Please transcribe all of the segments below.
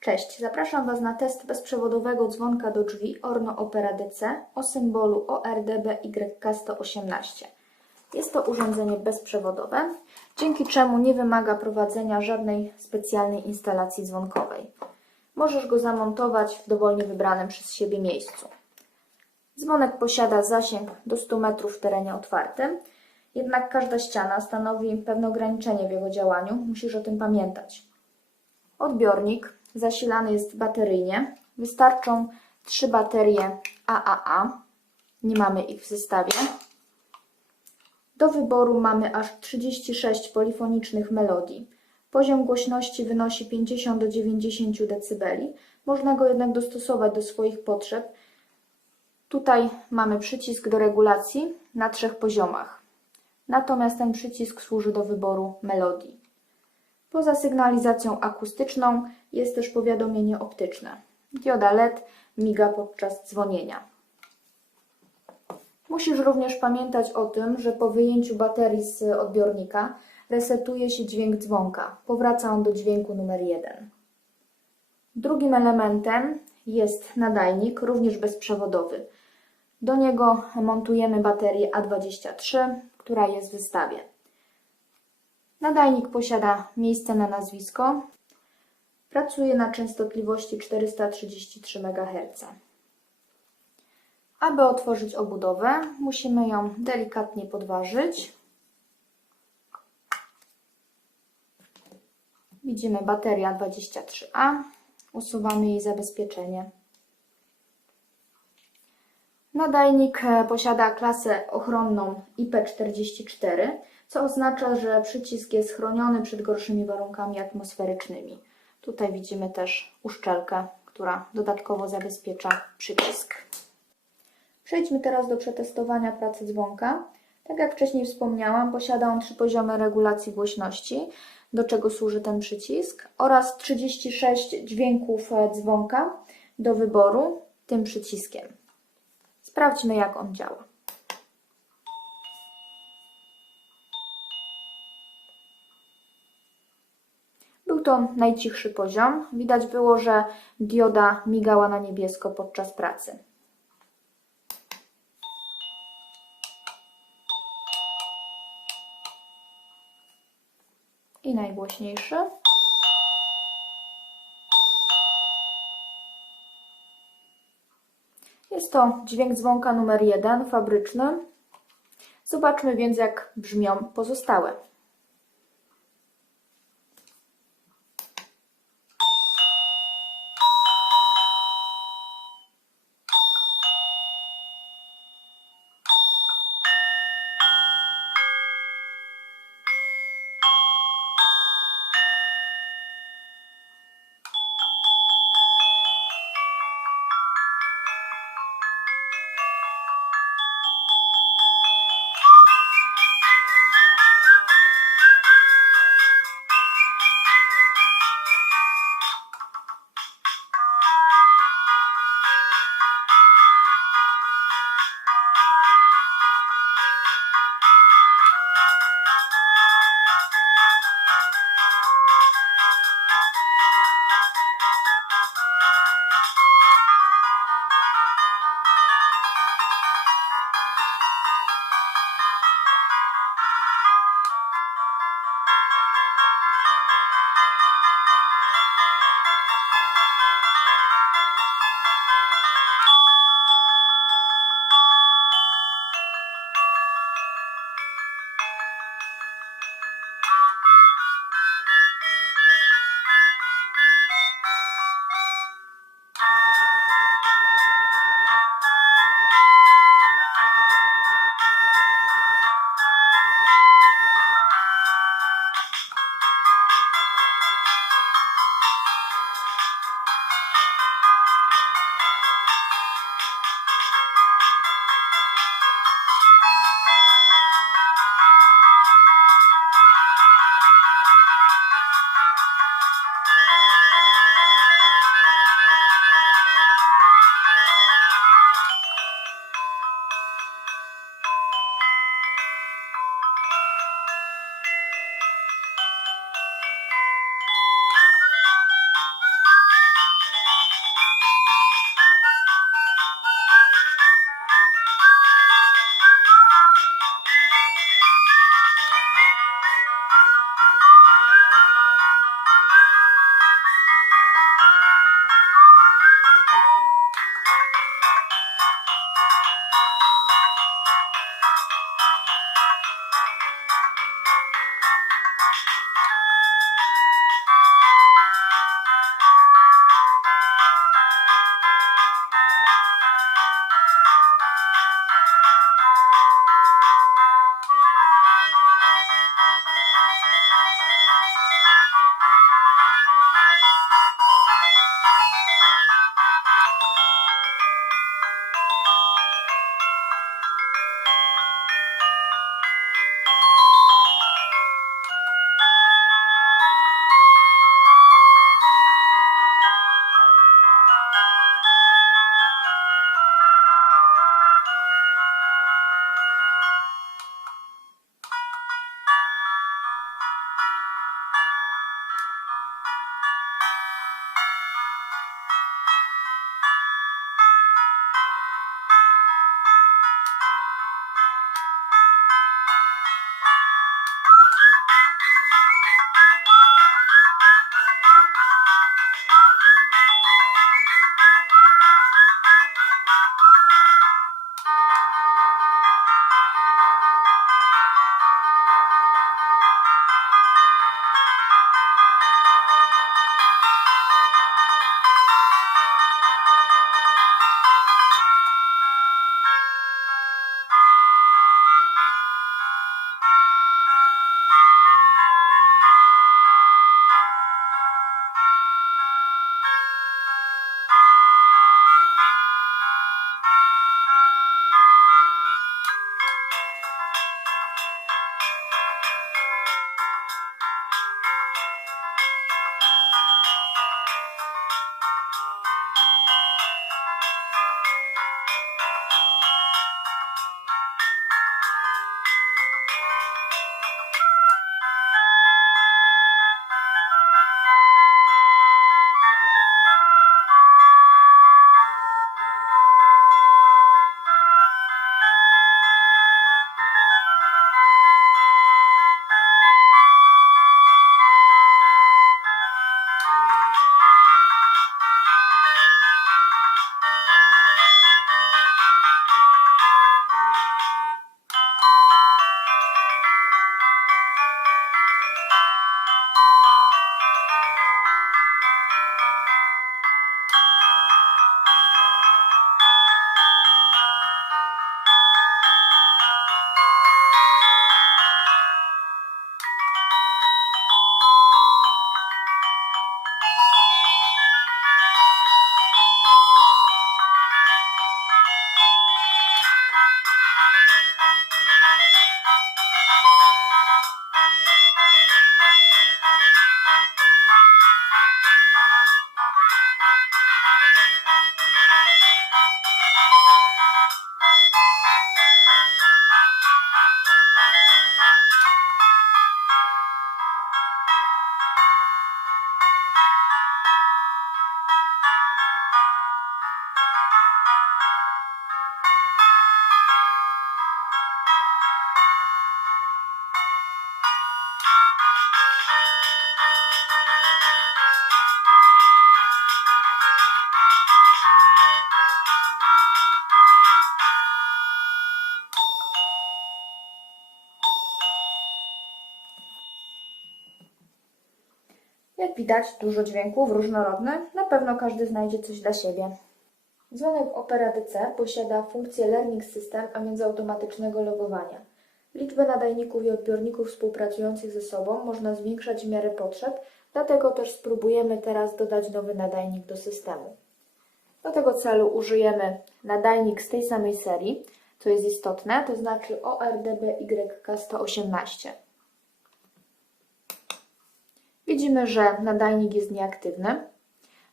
Cześć, zapraszam Was na test bezprzewodowego dzwonka do drzwi Orno Opera DC o symbolu ORDBYK118. Jest to urządzenie bezprzewodowe, dzięki czemu nie wymaga prowadzenia żadnej specjalnej instalacji dzwonkowej. Możesz go zamontować w dowolnie wybranym przez siebie miejscu. Dzwonek posiada zasięg do 100 metrów w terenie otwartym, jednak każda ściana stanowi pewne ograniczenie w jego działaniu, musisz o tym pamiętać. Odbiornik zasilany jest bateryjnie. Wystarczą trzy baterie AAA. Nie mamy ich w zestawie. Do wyboru mamy aż 36 polifonicznych melodii. Poziom głośności wynosi 50 do 90 dB. Można go jednak dostosować do swoich potrzeb. Tutaj mamy przycisk do regulacji na trzech poziomach. Natomiast ten przycisk służy do wyboru melodii. Poza sygnalizacją akustyczną jest też powiadomienie optyczne. Dioda LED miga podczas dzwonienia. Musisz również pamiętać o tym, że po wyjęciu baterii z odbiornika resetuje się dźwięk dzwonka. Powraca on do dźwięku numer 1. Drugim elementem jest nadajnik, również bezprzewodowy. Do niego montujemy baterię A23, która jest w zestawie. Nadajnik posiada miejsce na nazwisko. Pracuje na częstotliwości 433 MHz. Aby otworzyć obudowę, musimy ją delikatnie podważyć. Widzimy bateria 23A. Usuwamy jej zabezpieczenie. Nadajnik posiada klasę ochronną IP44, co oznacza, że przycisk jest chroniony przed gorszymi warunkami atmosferycznymi. Tutaj widzimy też uszczelkę, która dodatkowo zabezpiecza przycisk. Przejdźmy teraz do przetestowania pracy dzwonka. Tak jak wcześniej wspomniałam, posiada on trzy poziomy regulacji głośności, do czego służy ten przycisk, oraz 36 dźwięków e, dzwonka do wyboru tym przyciskiem. Sprawdźmy, jak on działa. To najcichszy poziom. Widać było, że dioda migała na niebiesko podczas pracy. I najgłośniejszy. Jest to dźwięk dzwonka numer 1, fabryczny. Zobaczmy więc, jak brzmią pozostałe. Widać, dużo dźwięków, różnorodne. Na pewno każdy znajdzie coś dla siebie. Dzwonek Opera DC posiada funkcję Learning System, a więc automatycznego logowania. Liczbę nadajników i odbiorników współpracujących ze sobą można zwiększać w miarę potrzeb, dlatego też spróbujemy teraz dodać nowy nadajnik do systemu. Do tego celu użyjemy nadajnik z tej samej serii, co jest istotne, to znaczy ORDBYK118. Widzimy, że nadajnik jest nieaktywny.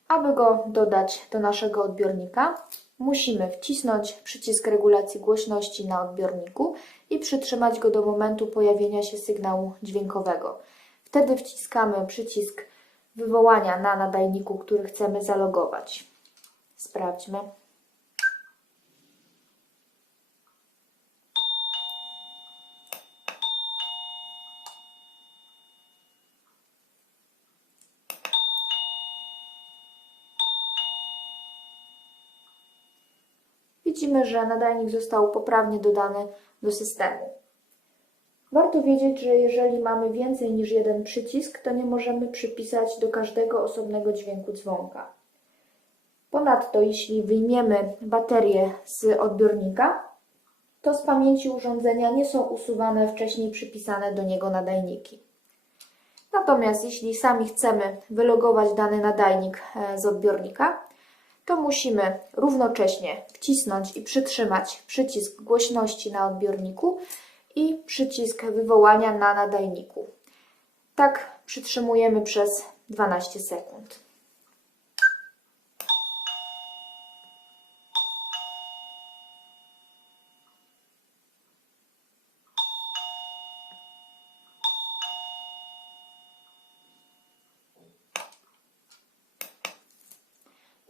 Aby go dodać do naszego odbiornika, musimy wcisnąć przycisk regulacji głośności na odbiorniku i przytrzymać go do momentu pojawienia się sygnału dźwiękowego. Wtedy wciskamy przycisk wywołania na nadajniku, który chcemy zalogować. Sprawdźmy. Widzimy, że nadajnik został poprawnie dodany do systemu. Warto wiedzieć, że jeżeli mamy więcej niż jeden przycisk, to nie możemy przypisać do każdego osobnego dźwięku dzwonka. Ponadto, jeśli wyjmiemy baterię z odbiornika, to z pamięci urządzenia nie są usuwane wcześniej przypisane do niego nadajniki. Natomiast jeśli sami chcemy wylogować dany nadajnik e, z odbiornika, to musimy równocześnie wcisnąć i przytrzymać przycisk głośności na odbiorniku i przycisk wywołania na nadajniku. Tak przytrzymujemy przez 12 sekund.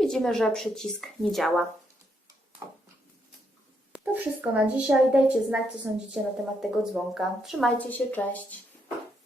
Widzimy, że przycisk nie działa. To wszystko na dzisiaj. Dajcie znać, co sądzicie na temat tego dzwonka. Trzymajcie się, cześć!